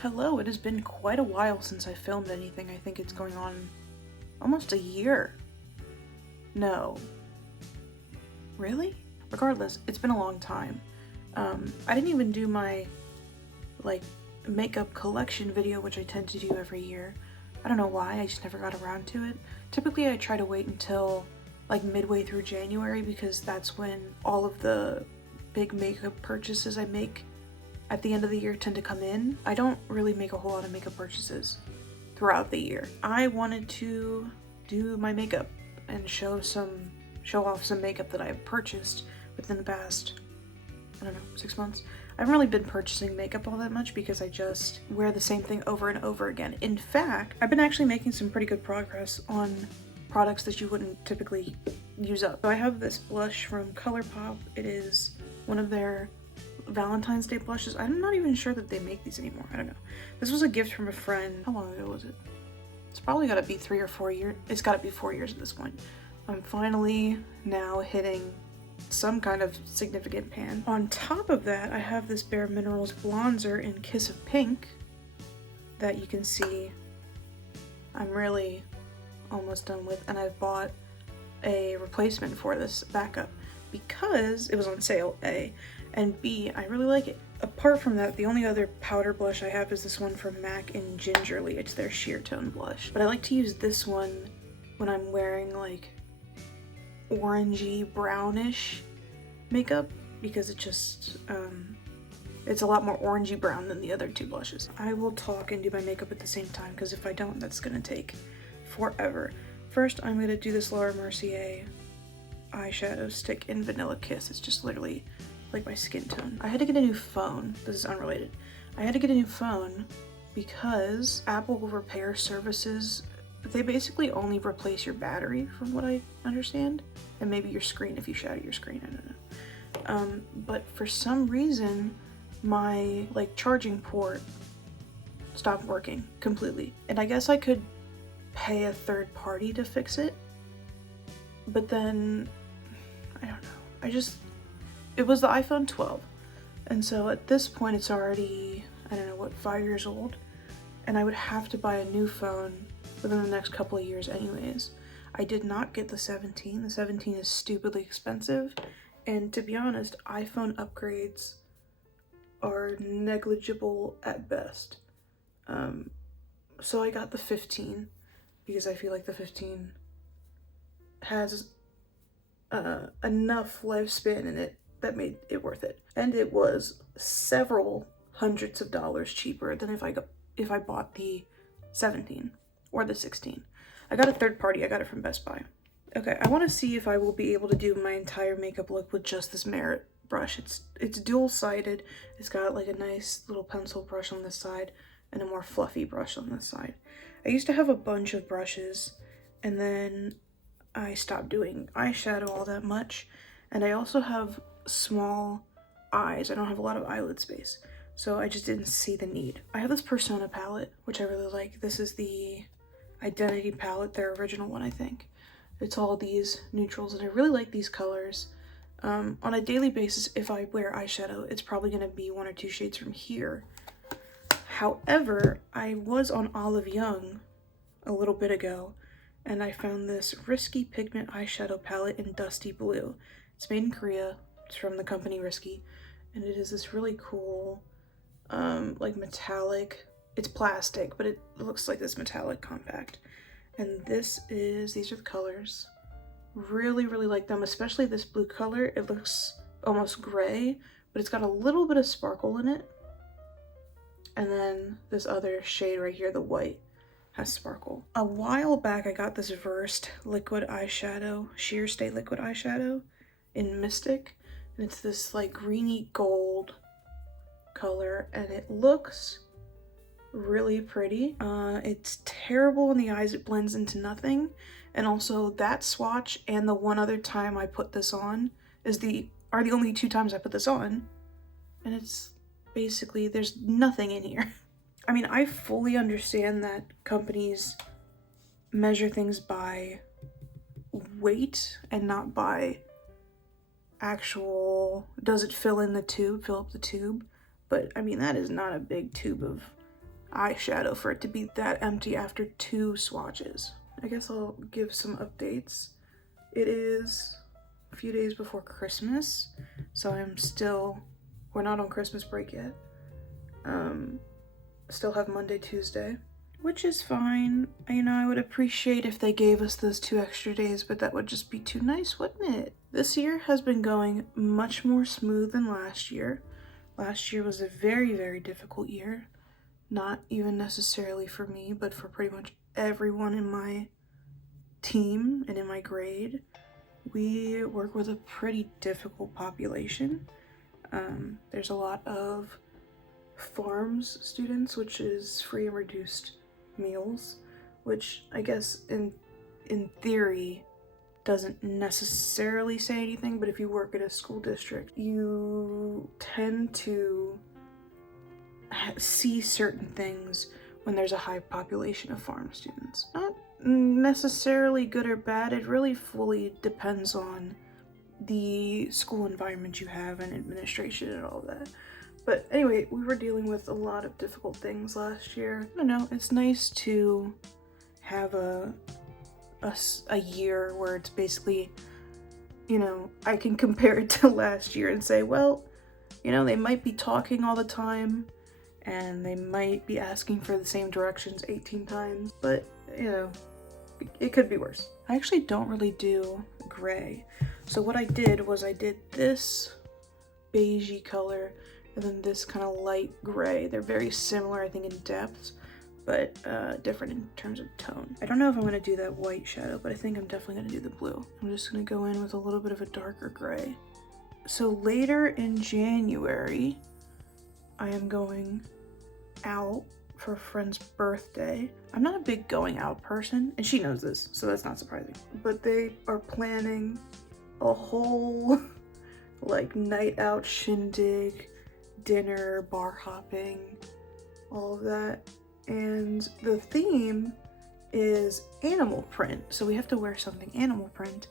Hello, it has been quite a while since I filmed anything. I think it's going on almost a year. No. Really? Regardless, it's been a long time. I didn't even do my, makeup collection video, which I tend to do every year. I don't know why, I just never got around to it. Typically, I try to wait until, midway through January because that's when all of the big makeup purchases I make at the end of the year tend to come in. I don't really make a whole lot of makeup purchases throughout the year. I wanted to do my makeup and show off some makeup that I've purchased within the past, I don't know, 6 months. I haven't really been purchasing makeup all that much because I just wear the same thing over and over again. In fact, I've been actually making some pretty good progress on products that you wouldn't typically use up. So I have this blush from ColourPop. It is one of their Valentine's Day blushes. I'm not even sure that they make these anymore. I don't know. This was a gift from a friend. How long ago was it? It's probably gotta be 3 or 4 years. It's gotta be 4 years at this point. I'm finally now hitting some kind of significant pan. On top of that, I have this Bare Minerals bronzer in Kiss of Pink that you can see I'm really almost done with, and I've bought a replacement for this backup because it was on sale, A, and B, I really like it. Apart from that, the only other powder blush I have is this one from MAC in Gingerly. It's their sheer tone blush. But I like to use this one when I'm wearing like orangey brownish makeup because it just, it's a lot more orangey brown than the other two blushes. I will talk and do my makeup at the same time because if I don't, that's gonna take forever. First, I'm gonna do this Laura Mercier eyeshadow stick in Vanilla Kiss. It's just literally like my skin tone. I had to get a new phone. This is unrelated. I had to get a new phone because Apple Repair Services, they basically only replace your battery from what I understand, and maybe your screen if you shatter your screen, I don't know. But for some reason, my charging port stopped working completely. And I guess I could pay a third party to fix it, but then, I don't know. It was the iPhone 12. And so at this point it's already, I don't know, what, 5 years old? And I would have to buy a new phone within the next couple of years anyways. I did not get the 17. The 17 is stupidly expensive. And to be honest, iPhone upgrades are negligible at best. So I got the 15 because I feel like the 15 has enough lifespan in it that made it worth it. And it was several hundreds of dollars cheaper than if I bought the 17 or the 16. I got a third party. I got it from Best Buy. Okay, I want to see if I will be able to do my entire makeup look with just this Merit brush. It's dual-sided. It's got like a nice little pencil brush on this side and a more fluffy brush on this side. I used to have a bunch of brushes and then I stopped doing eyeshadow all that much, and I also have small eyes. I don't have a lot of eyelid space, so I just didn't see the need. I have this Persona palette, which I really like. This is the Identity palette, their original one, I think. It's all these neutrals, and I really like these colors. On a daily basis, if I wear eyeshadow, it's probably going to be 1 or 2 shades from here. However, I was on Olive Young a little bit ago, and I found this Risky Pigment eyeshadow palette in Dusty Blue. It's made in Korea. It's from the company Risky, and it is this really cool, metallic. It's plastic, but it looks like this metallic compact. And these are the colors. Really, really like them, especially this blue color. It looks almost gray, but it's got a little bit of sparkle in it. And then this other shade right here, the white, has sparkle. A while back, I got this Versed liquid eyeshadow, sheer stay liquid eyeshadow in Mystic. And it's this greeny gold color, and it looks really pretty. It's terrible in the eyes. It blends into nothing. And also that swatch and the one other time I put this on are the only 2 times I put this on. And it's basically, there's nothing in here. I mean, I fully understand that companies measure things by weight and not by actual, does it fill up the tube? But I mean, that is not a big tube of eyeshadow for it to be that empty after 2 swatches. I guess I'll give some updates. It is a few days before Christmas, so we're not on Christmas break yet. Still have Monday, Tuesday, which is fine. You know, I would appreciate if they gave us those 2 extra days, but that would just be too nice, wouldn't it? This year has been going much more smooth than last year. Last year was a very, very difficult year. Not even necessarily for me, but for pretty much everyone in my team and in my grade. We work with a pretty difficult population. There's a lot of farms students, which is free and reduced meals, which I guess in theory doesn't necessarily say anything, but if you work at a school district, you tend to see certain things when there's a high population of farm students. Not necessarily good or bad, it really fully depends on the school environment you have and administration and all that. But anyway, we were dealing with a lot of difficult things last year. I don't know, it's nice to have a year where it's basically, you know, I can compare it to last year and say, well, you know, they might be talking all the time and they might be asking for the same directions 18 times, but, you know, it could be worse. I actually don't really do gray. So what I did was I did this beigey color and then this kind of light gray. They're very similar, I think, in depth, but different in terms of tone. I don't know if I'm gonna do that white shadow, but I think I'm definitely gonna do the blue. I'm just gonna go in with a little bit of a darker gray. So later in January, I am going out for a friend's birthday. I'm not a big going out person, and she knows this, so that's not surprising. But they are planning a whole like night out shindig, dinner, bar hopping, all of that. And the theme is animal print, so we have to wear something animal print.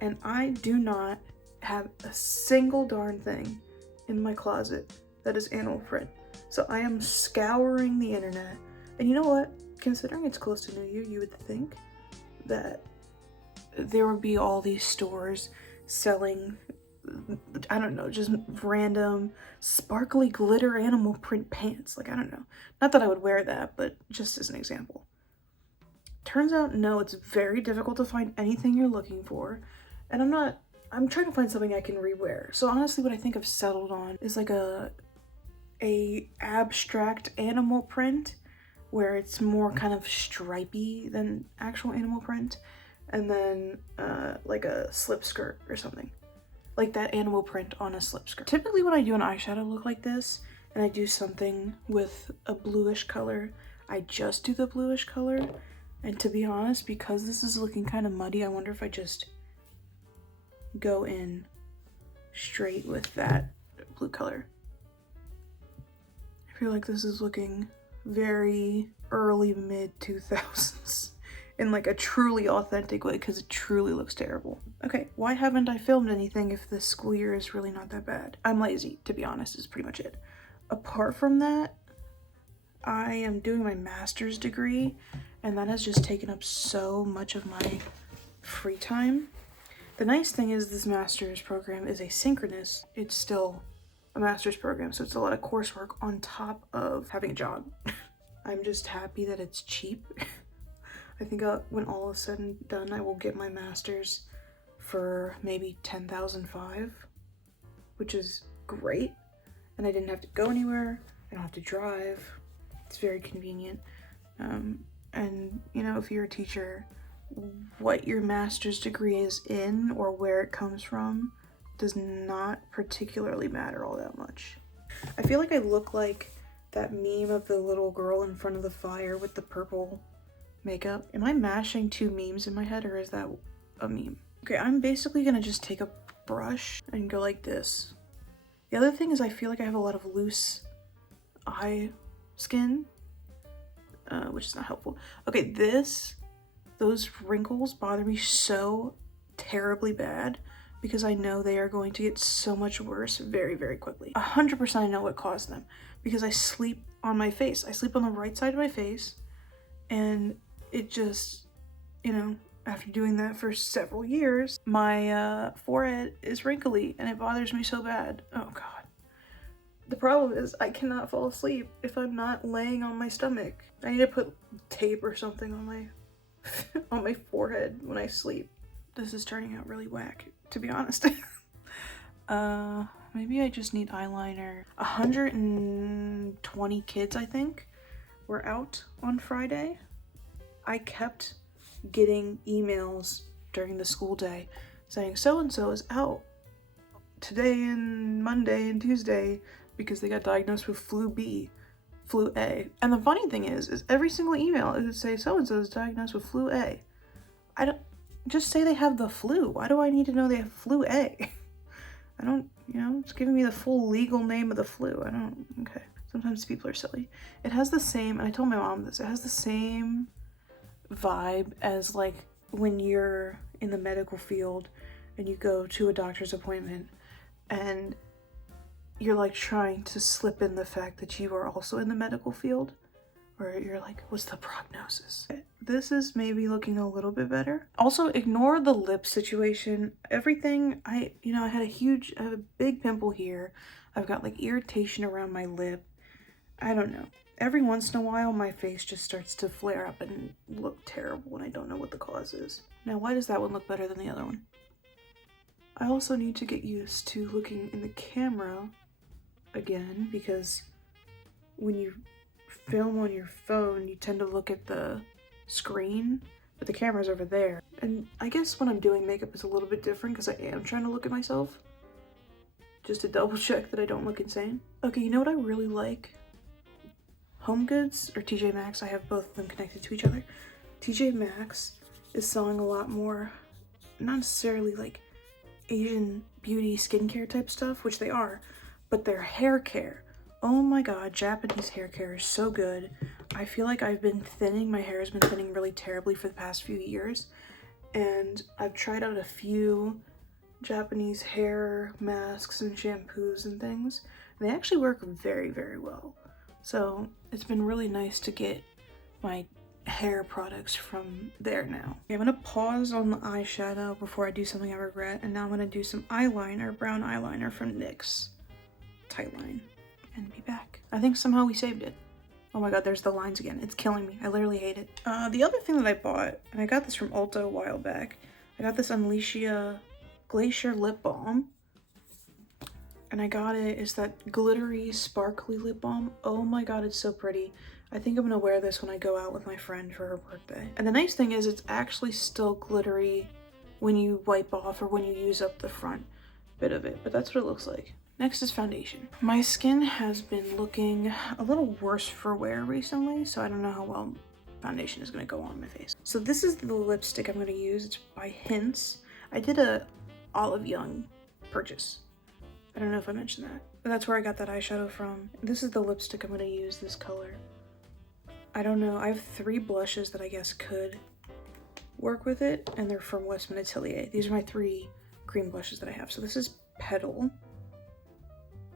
And I do not have a single darn thing in my closet that is animal print. So I am scouring the internet. And you know what? Considering it's close to New Year, you would think that there would be all these stores selling, I don't know, just random sparkly glitter animal print pants. Like, I don't know. Not that I would wear that, but just as an example. Turns out, no, it's very difficult to find anything you're looking for. And I'm trying to find something I can rewear. So honestly, what I think I've settled on is like a abstract animal print where it's more kind of stripy than actual animal print. And then like a slip skirt or something. Like that animal print on a slip skirt. Typically when I do an eyeshadow look like this, and I do something with a bluish color, I just do the bluish color. And to be honest, because this is looking kind of muddy, I wonder if I just go in straight with that blue color. I feel like this is looking very early mid 2000s. In like a truly authentic way, because it truly looks terrible. Okay, why haven't I filmed anything if this school year is really not that bad? I'm lazy, to be honest, is pretty much it. Apart from that, I am doing my master's degree, and that has just taken up so much of my free time. The nice thing is this master's program is asynchronous. It's still a master's program, so it's a lot of coursework on top of having a job. I'm just happy that it's cheap. I think when all is said and done, I will get my master's for maybe $10,005, which is great. And I didn't have to go anywhere. I don't have to drive. It's very convenient. And you know, if you're a teacher, what your master's degree is in or where it comes from does not particularly matter all that much. I feel like I look like that meme of the little girl in front of the fire with the purple makeup. Am I mashing 2 memes in my head, or is that a meme? Okay, I'm basically gonna just take a brush and go like this. The other thing is I feel like I have a lot of loose eye skin, which is not helpful. Okay, those wrinkles bother me so terribly bad because I know they are going to get so much worse very, very quickly. 100% I know what caused them, because I sleep on my face. I sleep on the right side of my face, and it just, you know, after doing that for several years, my forehead is wrinkly and it bothers me so bad. Oh God. The problem is I cannot fall asleep if I'm not laying on my stomach. I need to put tape or something on my on my forehead when I sleep. This is turning out really whack, to be honest. Maybe I just need eyeliner. 120 kids, I think, were out on Friday. I kept getting emails during the school day saying so-and-so is out today and Monday and Tuesday because they got diagnosed with flu B, flu A. And the funny thing is every single email it would say so-and-so is diagnosed with flu A. I don't, just say they have the flu. Why do I need to know they have flu A? I don't, you know, it's giving me the full legal name of the flu. I don't, okay. Sometimes people are silly. It has the same, and I told my mom this, it has the same vibe as like when you're in the medical field and you go to a doctor's appointment and you're like trying to slip in the fact that you are also in the medical field, or you're like, what's the prognosis? This is maybe looking a little bit better. Also, ignore the lip situation. Everything, I have a big pimple here. I've got like irritation around my lip. I don't know. Every once in a while, my face just starts to flare up and look terrible, and I don't know what the cause is. Now, why does that one look better than the other one? I also need to get used to looking in the camera again, because when you film on your phone, you tend to look at the screen, but the camera's over there. And I guess when I'm doing makeup, it's a little bit different because I am trying to look at myself, just to double check that I don't look insane. Okay, you know what I really like? Home Goods or TJ Maxx, I have both of them connected to each other. TJ Maxx is selling a lot more, not necessarily like Asian beauty skincare type stuff, which they are, but their hair care. Oh my God, Japanese hair care is so good. I feel like I've been thinning, my hair has been thinning really terribly for the past few years, and I've tried out a few Japanese hair masks and shampoos and things. They actually work very, very well. So it's been really nice to get my hair products from there now. Okay, I'm gonna pause on the eyeshadow before I do something I regret, and now I'm gonna do some eyeliner, brown eyeliner from NYX Tightline, and be back. I think somehow we saved it. Oh my God, there's the lines again. It's killing me. I literally hate it. The other thing that I bought, and I got this from Ulta a while back, I got this Unleashia Glacier Lip Balm. And I got it, is that glittery, sparkly lip balm. Oh my God, it's so pretty. I think I'm gonna wear this when I go out with my friend for her birthday. And the nice thing is it's actually still glittery when you wipe off or when you use up the front bit of it, but that's what it looks like. Next is foundation. My skin has been looking a little worse for wear recently, so I don't know how well foundation is gonna go on my face. So this is the lipstick I'm gonna use. It's by Hints. I did a Olive Young purchase. I don't know if I mentioned that, but that's where I got that eyeshadow from. This is the lipstick I'm gonna use, this color. I don't know, I have 3 blushes that I guess could work with it, and they're from Westman Atelier. These are my 3 cream blushes that I have. So this is Petal,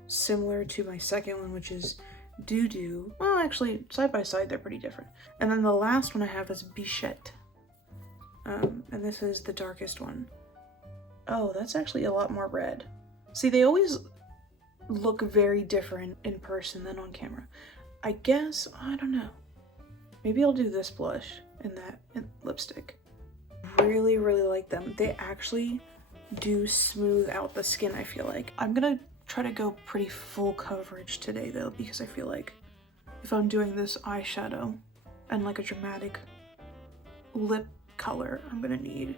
similar to my second one, which is Doo Doo. Well, actually, side by side, they're pretty different. And then the last one I have is Bichette. And this is the darkest one. Oh, that's actually a lot more red. See, they always look very different in person than on camera. I guess, I don't know. Maybe I'll do this blush and that lipstick. Really, really like them. They actually do smooth out the skin, I feel like. I'm gonna try to go pretty full coverage today though, because I feel like if I'm doing this eyeshadow and like a dramatic lip color, I'm gonna need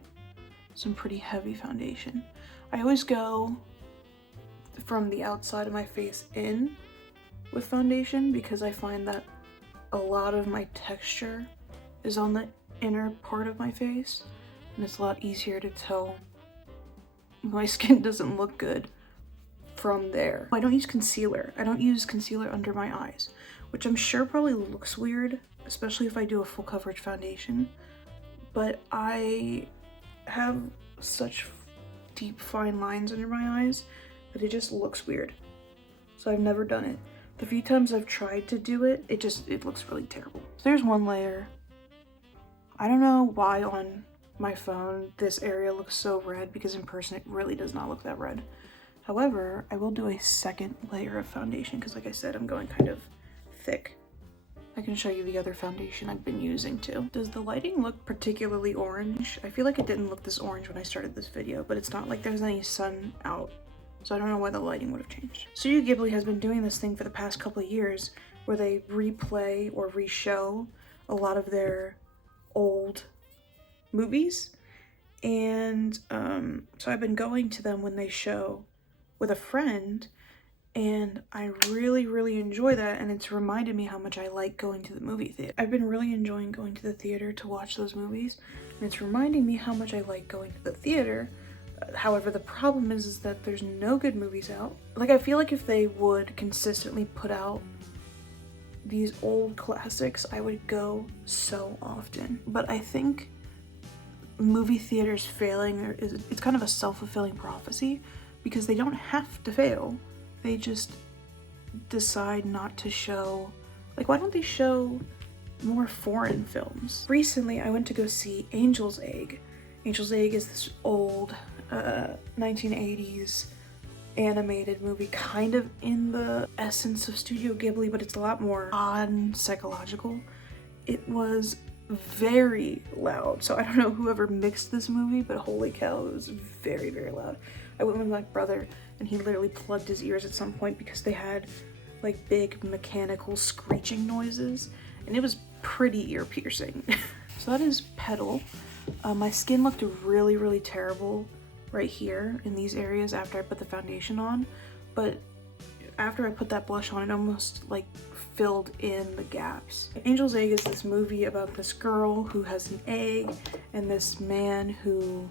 some pretty heavy foundation. I always go from the outside of my face in with foundation because I find that a lot of my texture is on the inner part of my face, and it's a lot easier to tell my skin doesn't look good from there. I don't use concealer. I don't use concealer under my eyes, which I'm sure probably looks weird, especially if I do a full coverage foundation, but I have such deep fine lines under my eyes that it just looks weird. So I've never done it. The few times I've tried to do it, it looks really terrible. So there's one layer. I don't know why on my phone this area looks so red, because in person it really does not look that red. However, I will do a second layer of foundation because, like I said, I'm going kind of thick. I can show you the other foundation I've been using too. Does the lighting look particularly orange? I feel like it didn't look this orange when I started this video, but it's not like there's any sun out, so I don't know why the lighting would have changed. Studio Ghibli has been doing this thing for the past couple of years where they replay or re-show a lot of their old movies, and so I've been going to them when they show with a friend, and I really enjoy that, and it's reminded me how much I like going to the movie theater. I've been really enjoying going to the theater to watch those movies, and it's reminding me how much I like going to the theater. However, the problem is that there's no good movies out. Like, I feel like if they would consistently put out these old classics, I would go so often. But I think movie theaters failing it's kind of a self-fulfilling prophecy, because they don't have to fail. They just decide not to show, like, why don't they show more foreign films? Recently, I went to go see Angel's Egg. Angel's Egg is this old 1980s animated movie, kind of in the essence of Studio Ghibli, but it's a lot more odd and psychological. It was very loud, so I don't know whoever mixed this movie, but holy cow, it was very loud. I went with my brother, and he literally plugged his ears at some point because they had like big mechanical screeching noises, and it was pretty ear-piercing. So that is Petal. My skin looked really terrible right here in these areas after I put the foundation on, but after I put that blush on, it almost like filled in the gaps. Angel's Egg is this movie about this girl who has an egg and this man who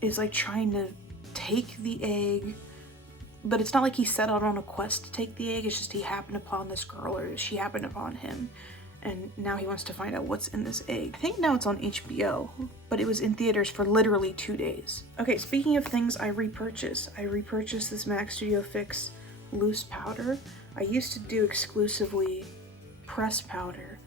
is like trying to take the egg, but it's not like he set out on a quest to take the egg, it's just he happened upon this girl, or she happened upon him, and now he wants to find out what's in this egg. I think now it's on HBO, but it was in theaters for literally 2 days. Okay, speaking of things I repurchased this MAC Studio Fix loose powder. I used to do exclusively pressed powder,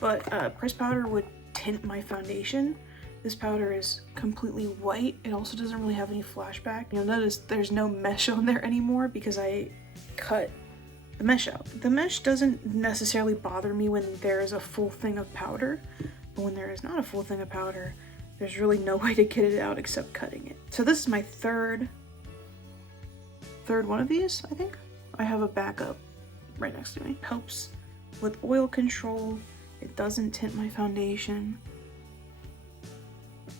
but pressed powder would tint my foundation. This powder is completely white. It also doesn't really have any flashback. You'll notice there's no mesh on there anymore because I cut the mesh out. The mesh doesn't necessarily bother me when there is a full thing of powder, but when there is not a full thing of powder, there's really no way to get it out except cutting it. So this is my third one of these, I think. I have a backup right next to me. Helps with oil control. It doesn't tint my foundation.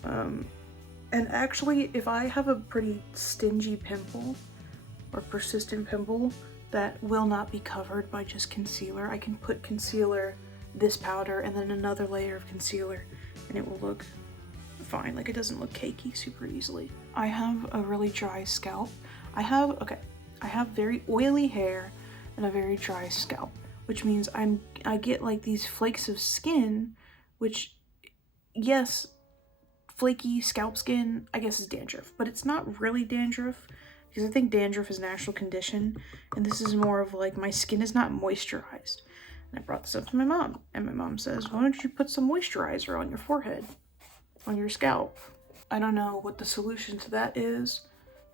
And actually, if I have a pretty stingy pimple or persistent pimple that will not be covered by just concealer, I can put concealer, this powder, and then another layer of concealer, and it will look fine. Like, it doesn't look cakey super easily. I have a really dry scalp. I have very oily hair and a very dry scalp, which means I get like these flakes of skin, which, yes, flaky scalp skin, I guess, is dandruff, but it's not really dandruff, because I think dandruff is a natural condition, and this is more of like my skin is not moisturized. And I brought this up to my mom, and my mom says, why don't you put some moisturizer on your forehead, on your scalp? I don't know what the solution to that is.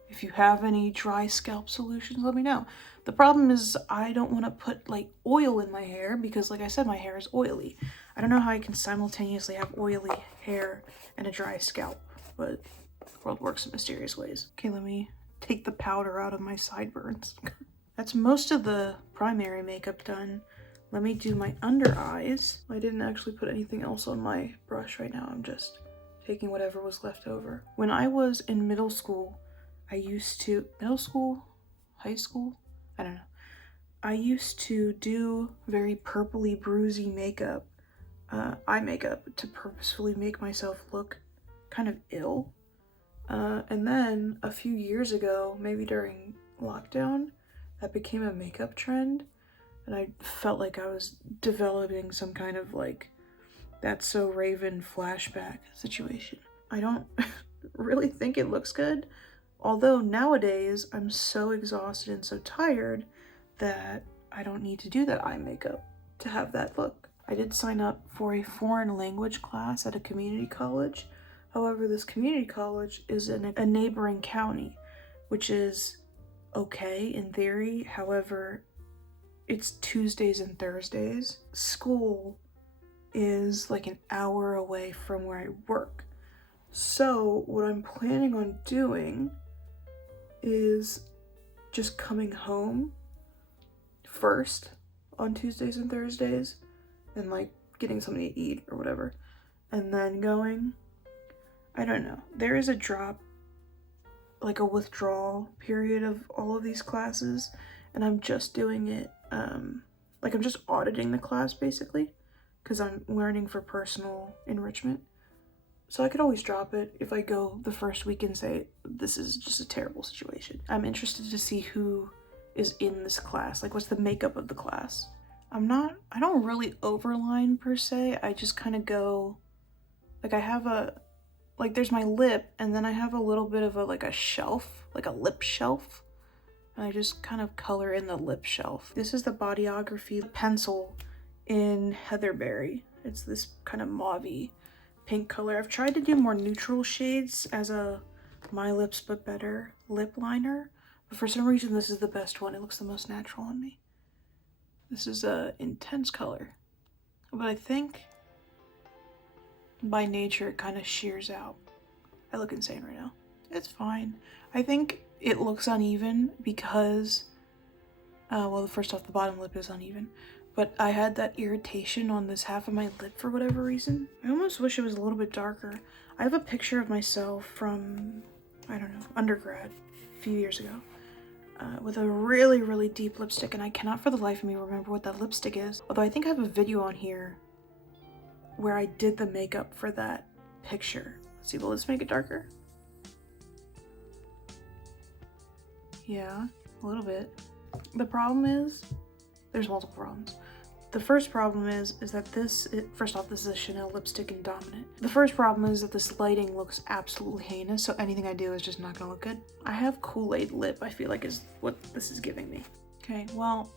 If you have any dry scalp solutions, let me know. The problem is I don't want to put like oil in my hair because, like I said, my hair is oily. I don't know how I can simultaneously have oily hair and a dry scalp, but the world works in mysterious ways. Okay, let me take the powder out of my sideburns. That's most of the primary makeup done. Let me do my under eyes. I didn't actually put anything else on my brush right now. I'm just taking whatever was left over. When I was in middle school, high school? I don't know. I used to do very purpley, bruisey makeup, eye makeup, to purposefully make myself look kind of ill. And then a few years ago, maybe during lockdown, that became a makeup trend, and I felt like I was developing some kind of like That's So Raven flashback situation. I don't really think it looks good. Although nowadays I'm so exhausted and so tired that I don't need to do that eye makeup to have that look. I did sign up for a foreign language class at a community college. However, this community college is in a neighboring county, which is okay in theory. However, it's Tuesdays and Thursdays. School is like an hour away from where I work. So what I'm planning on doing is just coming home first on Tuesdays and Thursdays and like getting something to eat or whatever, and then going. I don't know. There is a drop, like a withdrawal period of all of these classes, and I'm just doing it, like I'm just auditing the class basically, because I'm learning for personal enrichment. So I could always drop it if I go the first week and say, this is just a terrible situation. I'm interested to see who is in this class, like what's the makeup of the class. I don't really overline per se, I just kind of go, like I have like there's my lip, and then I have a little bit of a shelf, like a lip shelf, and I just kind of color in the lip shelf. This is the Bodyography pencil in Heatherberry. It's this kind of mauve-y pink color. I've tried to do more neutral shades as a My Lips But Better lip liner, but for some reason this is the best one. It looks the most natural on me. This is a intense color, but I think by nature it kind of shears out. I look insane right now. It's fine. I think it looks uneven because, well, first off, the bottom lip is uneven, but I had that irritation on this half of my lip for whatever reason. I almost wish it was a little bit darker. I have a picture of myself from, I don't know, undergrad a few years ago, with a really, really deep lipstick, and I cannot for the life of me remember what that lipstick is. Although I think I have a video on here where I did the makeup for that picture. Let's see, will this make it darker? Yeah, a little bit. The problem is, there's multiple problems. The first problem is that first off, this is a Chanel lipstick in Dominant. The first problem is that this lighting looks absolutely heinous, so anything I do is just not gonna look good. I have Kool-Aid lip, I feel like is what this is giving me. Okay, well,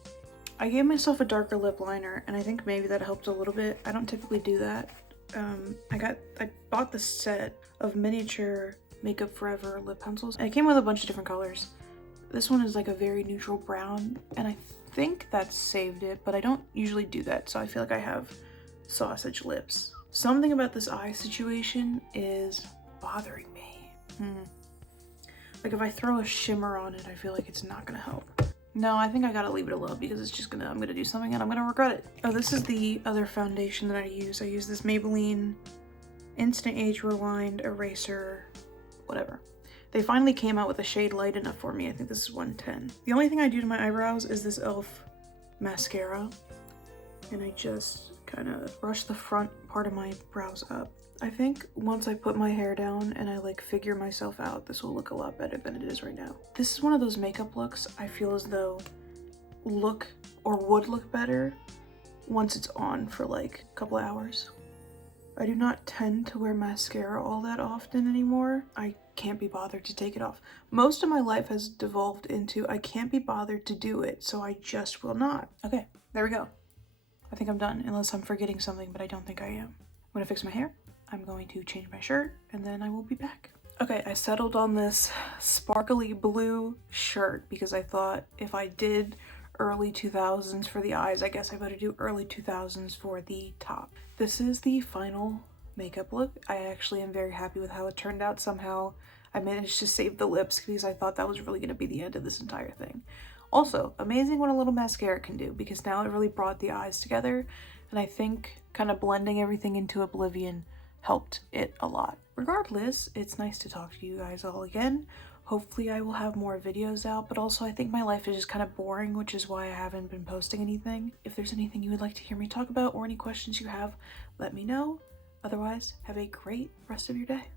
I gave myself a darker lip liner, and I think maybe that helped a little bit. I don't typically do that. I bought the set of miniature Makeup Forever lip pencils, and it came with a bunch of different colors. This one is like a very neutral brown, and I think that saved it, but I don't usually do that, so I feel like I have sausage lips. Something about this eye situation is bothering me. Like if I throw a shimmer on it, I feel like it's not gonna help. No, I think I gotta leave it alone because it's just I'm gonna do something and I'm gonna regret it. Oh, this is the other foundation that I use. I use this Maybelline Instant Age Rewind Eraser, whatever. They finally came out with a shade light enough for me. I think this is 110. The only thing I do to my eyebrows is this e.l.f. mascara, and I just kind of brush the front part of my brows up. I think once I put my hair down and I like figure myself out, this will look a lot better than it is right now. This is one of those makeup looks I feel as though would look better once it's on for like a couple hours. I do not tend to wear mascara all that often anymore. I can't be bothered to take it off. Most of my life has devolved into I can't be bothered to do it, so I just will not. Okay, there we go. I think I'm done, unless I'm forgetting something, but I don't think I am. I'm gonna fix my hair. I'm going to change my shirt, and then I will be back. Okay, I settled on this sparkly blue shirt because I thought if I did early 2000s for the eyes, I guess I better do early 2000s for the top. This is the final makeup look. I actually am very happy with how it turned out. Somehow I managed to save the lips because I thought that was really going to be the end of this entire thing. Also, amazing what a little mascara can do, because now it really brought the eyes together, and I think kind of blending everything into oblivion helped it a lot. Regardless, it's nice to talk to you guys all again. Hopefully I will have more videos out, but also I think my life is just kind of boring, which is why I haven't been posting anything. If there's anything you would like to hear me talk about or any questions you have, let me know. Otherwise, have a great rest of your day.